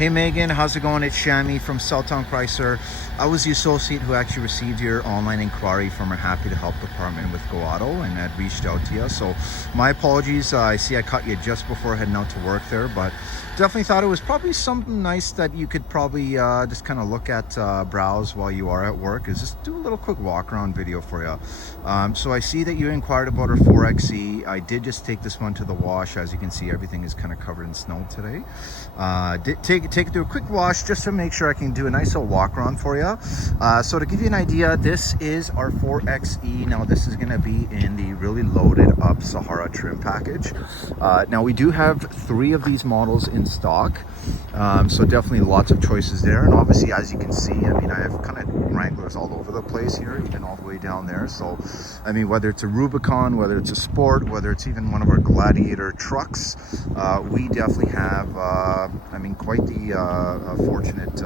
Hey Megan, how's it going? It's Shammi from Southtown Chrysler. I was the associate who actually received your online inquiry from our Happy to Help department with Go Auto and had reached out to you. So my apologies. I see I caught you just before heading out to work there, but definitely thought it was probably something nice that you could probably just kind of look at, browse while you are at work, is just do a little quick walk around video for you. So I see that you inquired about our 4XE. I did just take this one to the wash. As you can see, everything is kind of covered in snow today. Did take it through a quick wash just to make sure I can do a nice little walk around for you. So to give you an idea, this is our 4XE. Now this is going to be in the really loaded up Sahara trim package. Now we do have 3 of these models in stock, so definitely lots of choices there. And obviously, as you can see, I mean, I have kind of Wranglers all over the place here, even all the way down there. So I mean, whether it's a Rubicon, whether it's a Sport, whether it's even one of our Gladiator trucks, we definitely have I mean, quite the fortunate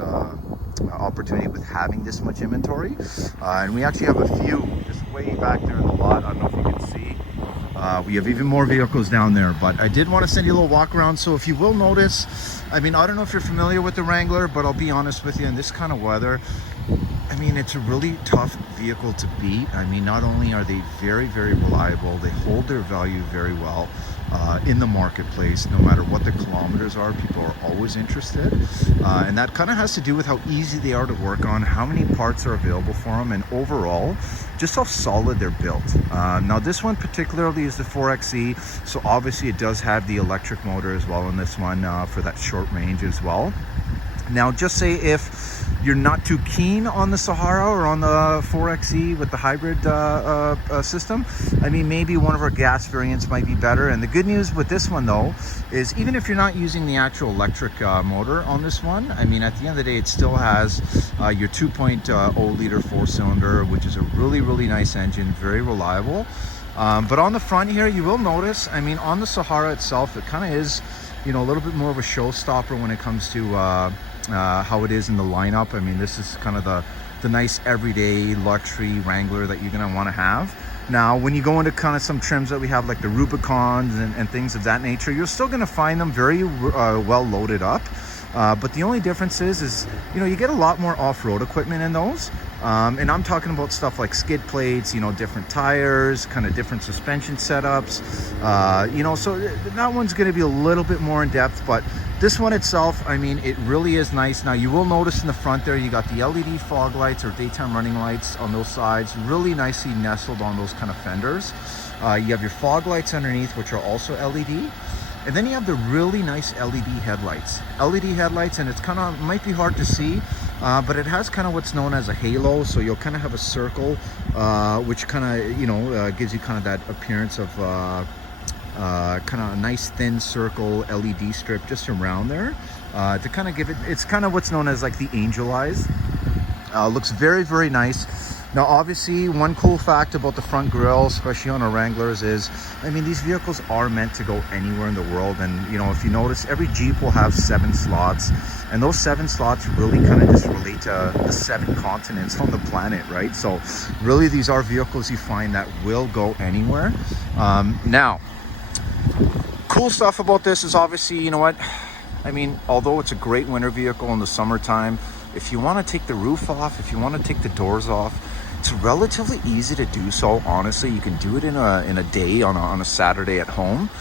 opportunity with having this much inventory. And we actually have a few just way back there in the lot. I don't know if you can see. We have even more vehicles down there, but I did want to send you a little walk around. So if you will notice, I mean, I don't know if you're familiar with the Wrangler, but I'll be honest with you, in this kind of weather, I mean, it's a really tough vehicle to beat. I mean, not only are they very, very reliable, they hold their value very well in the marketplace. No matter what the kilometers are, people are always interested. And that kind of has to do with how easy they are to work on, how many parts are available for them, and overall, just how solid they're built. Now, this one particularly is the 4XE, so obviously it does have the electric motor as well in this one for that short range as well. Now, just say if you're not too keen on the Sahara or on the 4XE with the hybrid system, I mean, maybe one of our gas variants might be better. And the good news with this one, though, is even if you're not using the actual electric motor on this one, I mean, at the end of the day, it still has your 2.0 liter 4-cylinder, which is a really, really nice engine, very reliable. But on the front here, you will notice, I mean, on the Sahara itself, it kind of is, you know, a little bit more of a showstopper when it comes to how it is in the lineup. I mean, this is kind of the nice everyday luxury Wrangler that you're going to want to have. Now, when you go into kind of some trims that we have, like the Rubicons and things of that nature, you're still going to find them very well loaded up. But the only difference is, you know, you get a lot more off-road equipment in those. And I'm talking about stuff like skid plates, you know, different tires, kind of different suspension setups, you know, so that one's going to be a little bit more in depth, but this one itself, I mean, it really is nice. Now, you will notice in the front there, you got the LED fog lights or daytime running lights on those sides, really nicely nestled on those kind of fenders. You have your fog lights underneath, which are also LED. And then you have the really nice LED headlights. LED headlights, and it's kind of, might be hard to see, but it has kind of what's known as a halo. So you'll kind of have a circle, which kind of, you know, gives you kind of that appearance of kind of a nice thin circle LED strip just around there to kind of give it, it's kind of what's known as like the angel eyes. Looks very, very nice. Now, obviously, one cool fact about the front grille, especially on our Wranglers, is, I mean, these vehicles are meant to go anywhere in the world. And, you know, if you notice, every Jeep will have 7 slots. And those 7 slots really kind of just relate to the 7 continents on the planet, right? So, really, these are vehicles you find that will go anywhere. Now, cool stuff about this is obviously, you know what? I mean, although it's a great winter vehicle in the summertime, if you want to take the roof off, if you want to take the doors off, it's relatively easy to do so. Honestly, you can do it in a day on a Saturday at home.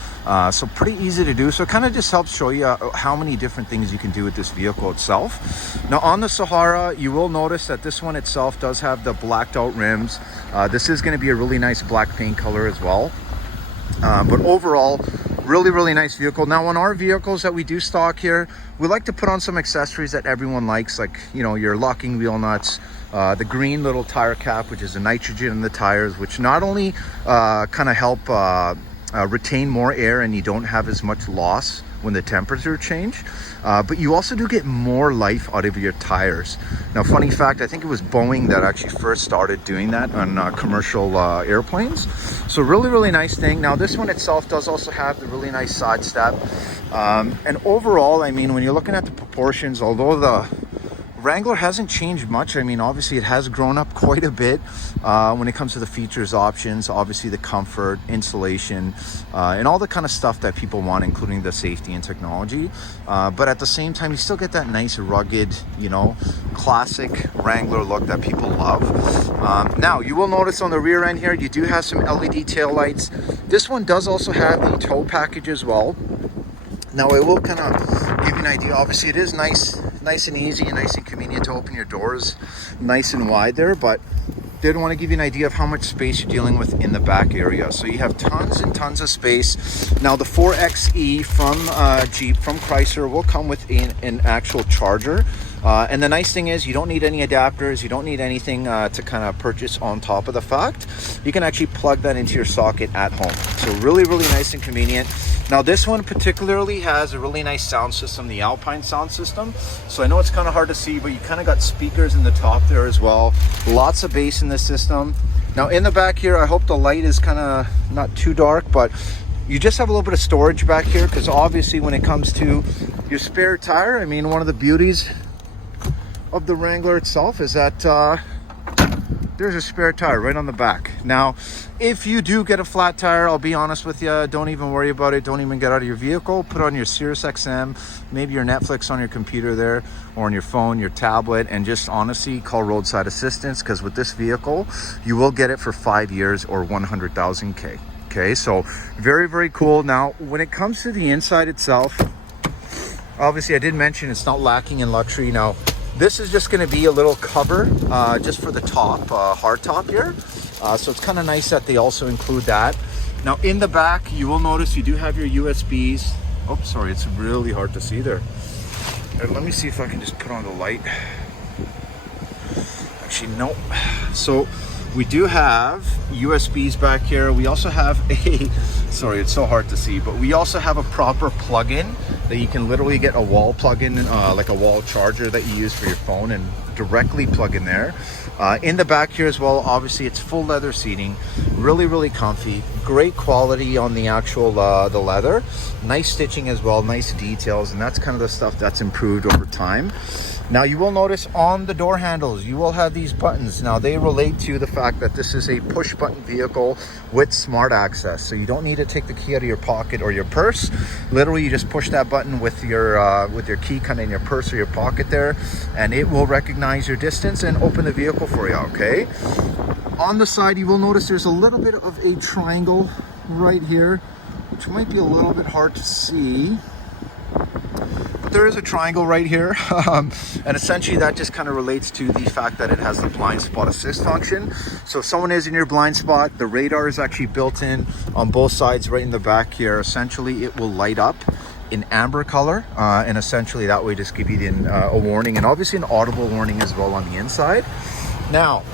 So pretty easy to do. So it kind of just helps show you how many different things you can do with this vehicle itself. Now, on the Sahara, you will notice that this one itself does have the blacked out rims. This is going to be a really nice black paint color as well. But overall, really, really nice vehicle. Now, on our vehicles that we do stock here, we like to put on some accessories that everyone likes, like, you know, your locking wheel nuts, the green little tire cap, which is a nitrogen in the tires, which not only kind of help retain more air and you don't have as much loss when the temperature change, but you also do get more life out of your tires. Now, funny fact, I think it was Boeing that actually first started doing that on commercial airplanes. So really, really nice thing. Now, this one itself does also have the really nice side step. And overall, I mean, when you're looking at the proportions, although the Wrangler hasn't changed much. I mean, obviously it has grown up quite a bit when it comes to the features, options, obviously the comfort, insulation, and all the kind of stuff that people want, including the safety and technology. But at the same time, you still get that nice rugged, you know, classic Wrangler look that people love. Now, you will notice on the rear end here, you do have some LED tail lights. This one does also have the tow package as well. Now, it will kind of give you an idea. Obviously, it is nice and easy and nice and convenient to open your doors nice and wide there, but did want to give you an idea of how much space you're dealing with in the back area. So you have tons and tons of space. Now, the 4xe from Jeep, from Chrysler, will come with an actual charger. And the nice thing is you don't need any adapters. You don't need anything to kind of purchase on top of the fact. You can actually plug that into your socket at home. So really, really nice and convenient. Now, this one particularly has a really nice sound system, the Alpine sound system. So I know it's kind of hard to see, but you kind of got speakers in the top there as well. Lots of bass in this system. Now, in the back here, I hope the light is kind of not too dark, but you just have a little bit of storage back here, because obviously when it comes to your spare tire, I mean, one of the beauties of the Wrangler itself is that there's a spare tire right on the back. Now, if you do get a flat tire, I'll be honest with you, don't even worry about it. Don't even get out of your vehicle. Put on your Sirius XM, maybe your Netflix on your computer there, or on your phone, your tablet, and just honestly call roadside assistance, because with this vehicle, you will get it for 5 years or 100,000 K. Okay, so very, very cool. Now, when it comes to the inside itself, obviously I did mention it's not lacking in luxury. Now, this is just going to be a little cover just for the top, hard top here. So it's kind of nice that they also include that. Now, in the back, you will notice you do have your USBs. Oh, sorry, it's really hard to see there. Let me see if I can just put on the light. Actually, no. So we do have USBs back here. We also have a, sorry, it's so hard to see, but we also have a proper plug-in that you can literally get a wall plug-in, like a wall charger that you use for your phone, and directly plug in there. In the back here as well, obviously it's full leather seating, really, really comfy, great quality on the actual the leather, nice stitching as well, nice details, and that's kind of the stuff that's improved over time. Now, you will notice on the door handles, you will have these buttons. Now, they relate to the fact that this is a push button vehicle with smart access. So you don't need to take the key out of your pocket or your purse. Literally, you just push that button with your key kind of in your purse or your pocket there, and it will recognize your distance and open the vehicle for you, okay? On the side, you will notice there's a little bit of a triangle right here, which might be a little bit hard to see. There is a triangle right here, and essentially that just kind of relates to the fact that it has the blind spot assist function. So if someone is in your blind spot, the radar is actually built in on both sides right in the back here. Essentially, it will light up in amber color, and essentially that way just give you a warning, and obviously an audible warning as well on the inside. Now,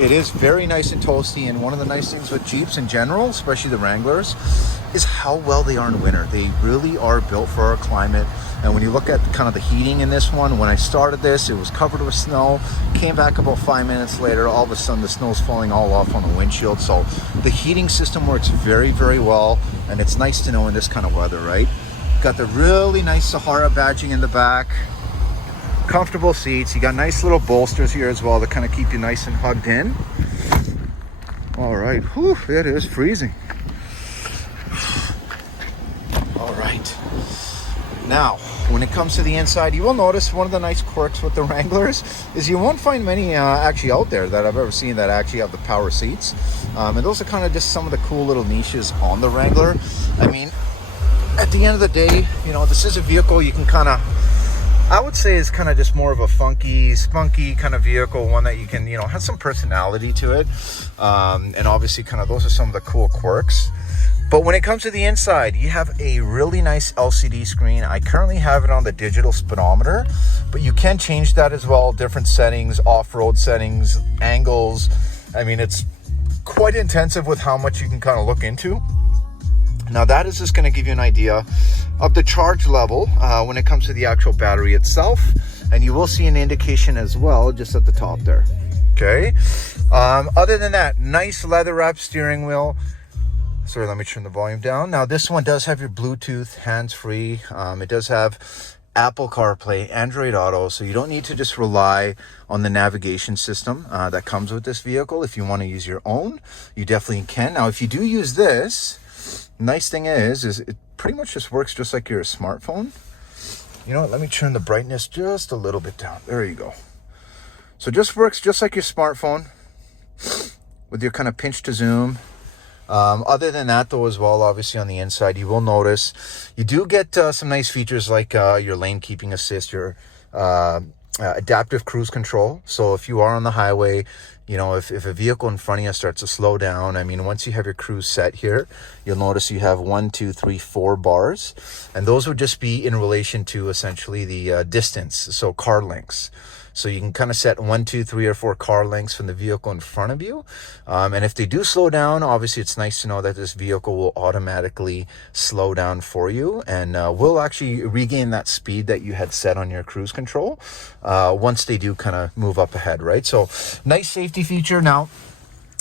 it is very nice and toasty, and one of the nice things with Jeeps in general, especially the Wranglers, is how well they are in winter. They really are built for our climate. And when you look at kind of the heating in this one, when I started this, it was covered with snow. Came back about 5 minutes later, all of a sudden the snow's falling all off on the windshield. So the heating system works very, very well, and it's nice to know in this kind of weather, right? Got the really nice Sahara badging in the back. Comfortable seats. You got nice little bolsters here as well to kind of keep you nice and hugged in. All right, whew, it is freezing. All right. Now, when it comes to the inside, you will notice one of the nice quirks with the Wranglers is you won't find many actually out there that I've ever seen that actually have the power seats. And those are kind of just some of the cool little niches on the Wrangler. I mean, at the end of the day, you know, this is a vehicle you can kind of, I would say, is kind of just more of a funky, spunky kind of vehicle, one that you can, you know, have some personality to it. And obviously kind of those are some of the cool quirks. But when it comes to the inside, you have a really nice LCD screen. I currently have it on the digital speedometer, but you can change that as well. Different settings, off-road settings, angles. I mean, it's quite intensive with how much you can kind of look into. Now, that is just going to give you an idea of the charge level when it comes to the actual battery itself. And you will see an indication as well just at the top there. Okay. Other than that, nice leather wrapped steering wheel. Sorry, let me turn the volume down. Now, this one does have your Bluetooth hands-free. It does have Apple CarPlay, Android Auto, so you don't need to just rely on the navigation system that comes with this vehicle. If you want to use your own, you definitely can. Now, if you do use this, nice thing is it pretty much just works just like your smartphone. You know what, let me turn the brightness just a little bit down. There you go. So it just works just like your smartphone with your kind of pinch to zoom. Other than that, though, as well, obviously on the inside, you will notice you do get some nice features like your lane keeping assist, your adaptive cruise control. So if you are on the highway, you know, if a vehicle in front of you starts to slow down, I mean, once you have your cruise set here, you'll notice you have 1, 2, 3, 4 bars. And those would just be in relation to essentially the distance, so car lengths. So you can kind of set 1, 2, 3, or 4 car lengths from the vehicle in front of you. And if they do slow down, obviously it's nice to know that this vehicle will automatically slow down for you and will actually regain that speed that you had set on your cruise control once they do kind of move up ahead, right? So nice safety feature. Now,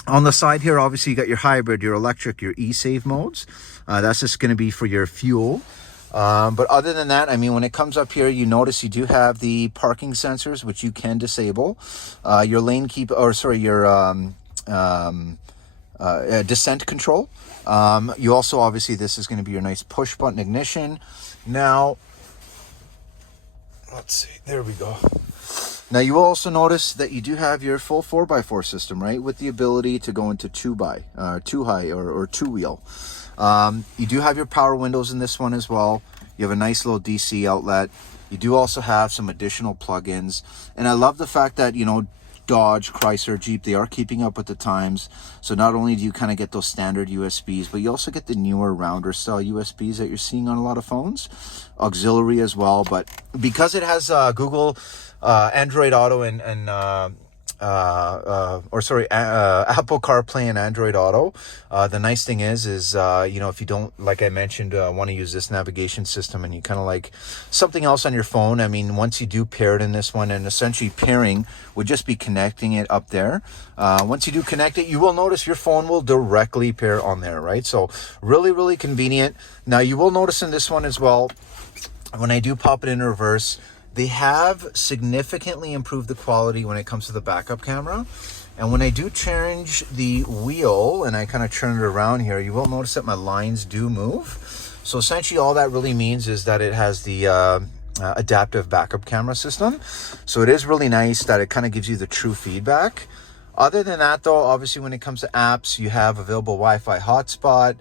on the side here, obviously you got your hybrid, your electric, your e-save modes. That's just going to be for your fuel. But other than that, I mean, when it comes up here, you notice you do have the parking sensors, which you can disable. Your lane keep, or sorry, your descent control. You also, obviously, this is going to be your nice push button ignition. Now, let's see, there we go. Now, you will also notice that you do have your full 4x4 system, right? With the ability to go into 2-high or 2-wheel. You do have your power windows in this one as well. You have a nice little DC outlet. You do also have some additional plugins. And I love the fact that, you know, Dodge, Chrysler, Jeep, they are keeping up with the times. So not only do you kind of get those standard USBs, but you also get the newer rounder style USBs that you're seeing on a lot of phones. Auxiliary as well. But because it has Google, Android Auto and Apple CarPlay and Android Auto. The nice thing is you know, if you don't, like I mentioned, want to use this navigation system and you kind of like something else on your phone, I mean, once you do pair it in this one, and essentially pairing would just be connecting it up there. Once you do connect it, you will notice your phone will directly pair on there, right? So really, really convenient. Now, you will notice in this one as well, when I do pop it in reverse, they have significantly improved the quality when it comes to the backup camera. And when I do change the wheel and I kind of turn it around here, you will notice that my lines do move. So essentially all that really means is that it has the adaptive backup camera system. So it is really nice that it kind of gives you the true feedback. Other than that, though, obviously when it comes to apps, you have available Wi-Fi hotspot,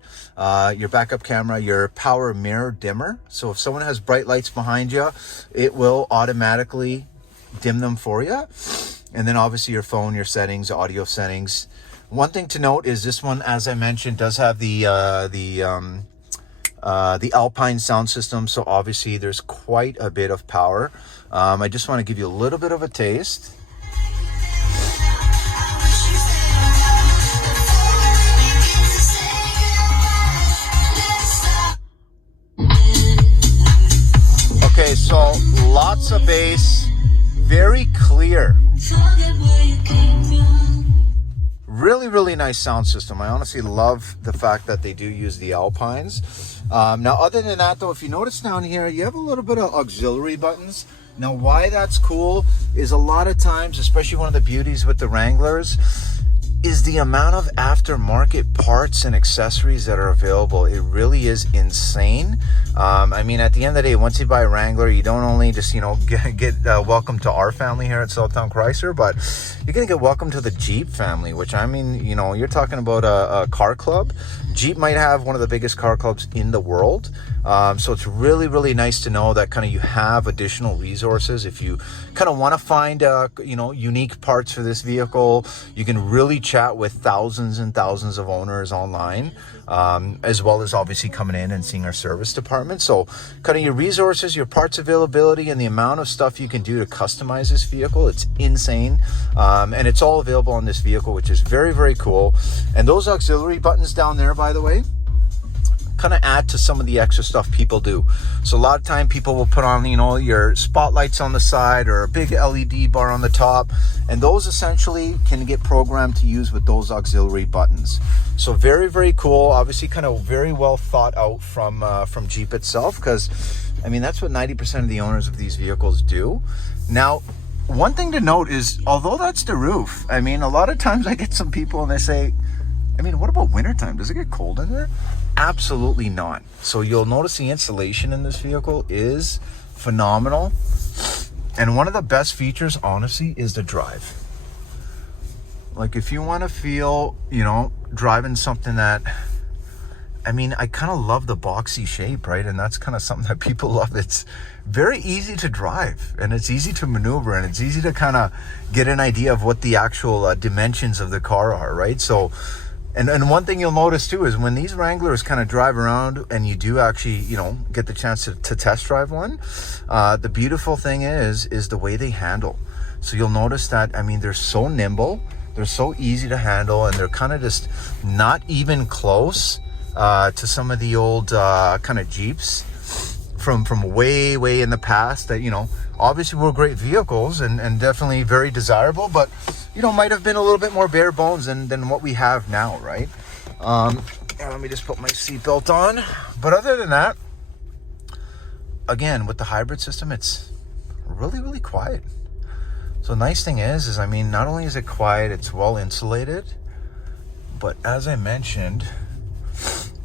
your backup camera, your power mirror dimmer. So if someone has bright lights behind you, it will automatically dim them for you. And then obviously your phone, your settings, audio settings. One thing to note is this one, as I mentioned, does have the Alpine sound system. So obviously there's quite a bit of power. I just want to give you a little bit of a taste. Okay, so lots of bass, very clear. Really, really nice sound system. I honestly love the fact that they do use the Alpines. Now, other than that, though, if you notice down here, you have a little bit of auxiliary buttons. Now, why that's cool is a lot of times, especially one of the beauties with the Wranglers, is the amount of aftermarket parts and accessories that are available. It really is insane. I mean, at the end of the day, once you buy a Wrangler, you don't only just, you know, get welcome to our family here at Southtown Chrysler, but you're going to get welcome to the Jeep family, which, I mean, you know, you're talking about a car club. Jeep might have one of the biggest car clubs in the world. So it's really, really nice to know that kind of you have additional resources. If you kind of want to find, you know, unique parts for this vehicle, you can really chat with thousands and thousands of owners online, as well as obviously coming in and seeing our service department. So kind of your resources, your parts availability, and the amount of stuff you can do to customize this vehicle, it's insane. And it's all available on this vehicle, which is very, very cool. And those auxiliary buttons down there, by the way, kind of add to some of the extra stuff people do. So a lot of time people will put on, you know, your spotlights on the side or a big LED bar on the top, and those essentially can get programmed to use with those auxiliary buttons. So very, very cool. Obviously kind of very well thought out from Jeep itself, because I mean, that's what 90% of the owners of these vehicles do. Now, one thing to note is, although that's the roof, I mean, a lot of times I get some people and they say, I mean, what about wintertime? Does it get cold in there? Absolutely not. So you'll notice the insulation in this vehicle is phenomenal. And one of the best features, honestly, is the drive. Like, if you want to feel, you know, driving something that, I mean, I kind of love the boxy shape, right? And that's kind of something that people love. It's very easy to drive, and it's easy to maneuver, and it's easy to kind of get an idea of what the actual dimensions of the car are, right? So, and one thing you'll notice too is when these Wranglers kind of drive around and you do actually, you know, get the chance to test drive one, the beautiful thing is the way they handle. So you'll notice that, I mean, they're so nimble, they're so easy to handle, and they're kind of just not even close to some of the old kind of Jeeps from way in the past that, you know, obviously were great vehicles and definitely very desirable, but, you know, might have been a little bit more bare bones than what we have now, right? And let me just put my seatbelt on. But other than that, again, with the hybrid system, it's really, really quiet. So the nice thing is I mean, not only is it quiet, it's well insulated, but as I mentioned,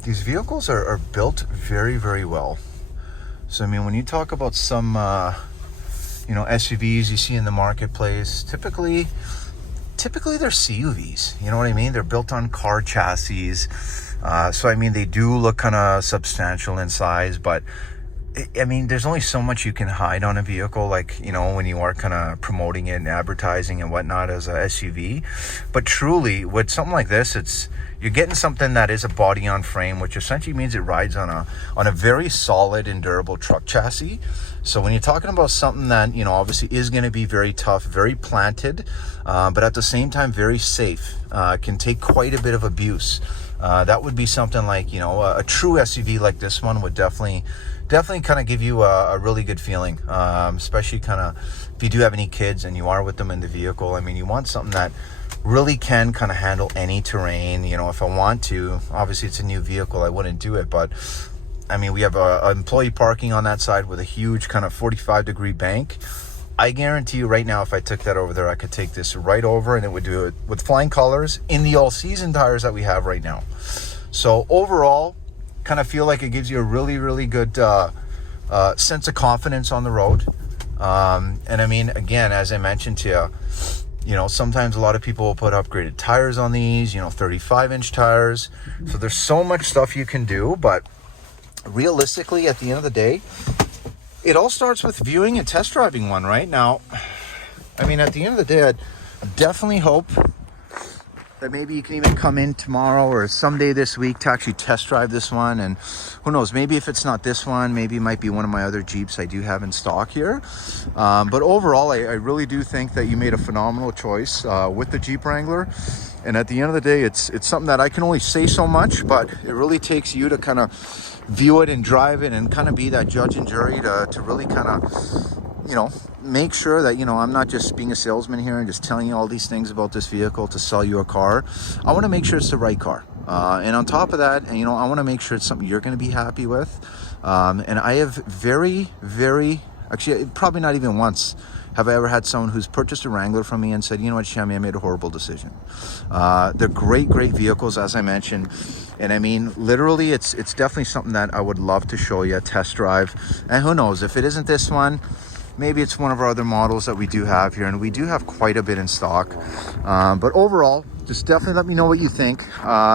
these vehicles are built very, very well. So, I mean, when you talk about some, you know, SUVs you see in the marketplace, typically they're CUVs. You know what I mean? They're built on car chassis. So, I mean, they do look kind of substantial in size, but I mean, there's only so much you can hide on a vehicle, like, you know, when you are kind of promoting it and advertising and whatnot as a SUV. But truly, with something like this, you're getting something that is a body on frame, which essentially means it rides on a very solid and durable truck chassis. So when you're talking about something that, you know, obviously is going to be very tough, very planted, but at the same time very safe, can take quite a bit of abuse. That would be something like, you know, a true SUV like this one would definitely kind of give you a really good feeling, especially kind of if you do have any kids and you are with them in the vehicle. I mean, you want something that really can kind of handle any terrain. You know, if I want to, obviously it's a new vehicle, I wouldn't do it, but I mean, we have a employee parking on that side with a huge kind of 45-degree bank. I guarantee you right now, if I took that over there, I could take this right over and it would do it with flying colors in the all-season tires that we have right now. So overall, kind of feel like it gives you a really, really good sense of confidence on the road. And I mean, again, as I mentioned to you, you know, sometimes a lot of people will put upgraded tires on these, you know, 35-inch tires. So there's so much stuff you can do, but realistically, at the end of the day, it all starts with viewing and test driving one, right? Now, I mean, at the end of the day, I'd definitely hope that maybe you can even come in tomorrow or someday this week to actually test drive this one. And who knows, maybe if it's not this one, maybe it might be one of my other Jeeps I do have in stock here. But overall, I really do think that you made a phenomenal choice with the Jeep Wrangler. And at the end of the day, it's something that I can only say so much, but it really takes you to kind of view it and drive it and kind of be that judge and jury to really kind of, you know, make sure that, you know, I'm not just being a salesman here and just telling you all these things about this vehicle to sell you a car. I want to make sure it's the right car. And on top of that, you know, I want to make sure it's something you're going to be happy with. And I have actually, probably not even once have I ever had someone who's purchased a Wrangler from me and said, you know what, Shammi, I made a horrible decision. They're great vehicles, as I mentioned. And I mean, literally, it's definitely something that I would love to show you a test drive. And who knows, if it isn't this one, maybe it's one of our other models that we do have here, and we do have quite a bit in stock. But overall, just definitely let me know what you think.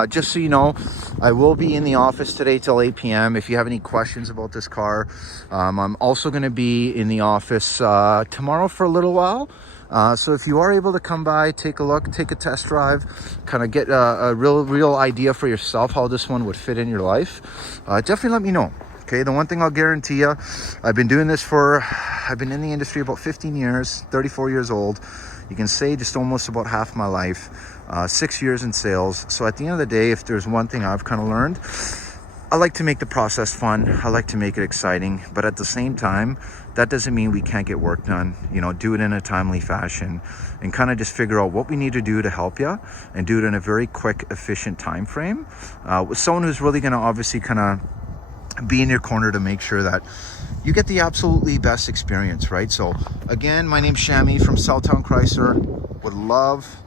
Just so you know, I will be in the office today till 8 p.m. if you have any questions about this car. I'm also going to be in the office tomorrow for a little while. So if you are able to come by, take a look, take a test drive, kind of get a real idea for yourself how this one would fit in your life, definitely let me know. Okay, the one thing I'll guarantee you, I've been in the industry about 15 years, 34 years old. You can say just almost about half my life, 6 years in sales. So at the end of the day, if there's one thing I've kind of learned, I like to make the process fun. I like to make it exciting, but at the same time, that doesn't mean we can't get work done. You know, do it in a timely fashion and kind of just figure out what we need to do to help you and do it in a very quick, efficient time frame with someone who's really going to obviously kind of be in your corner to make sure that you get the absolutely best experience, right? So again, my name's Shammi from Southtown Chrysler. Would love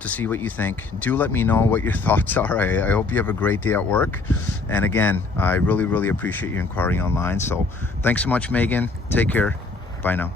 to see what you think. Do let me know what your thoughts are. I hope you have a great day at work. And again, I really appreciate your inquiry online. So thanks so much, Megan. Take care. Bye now.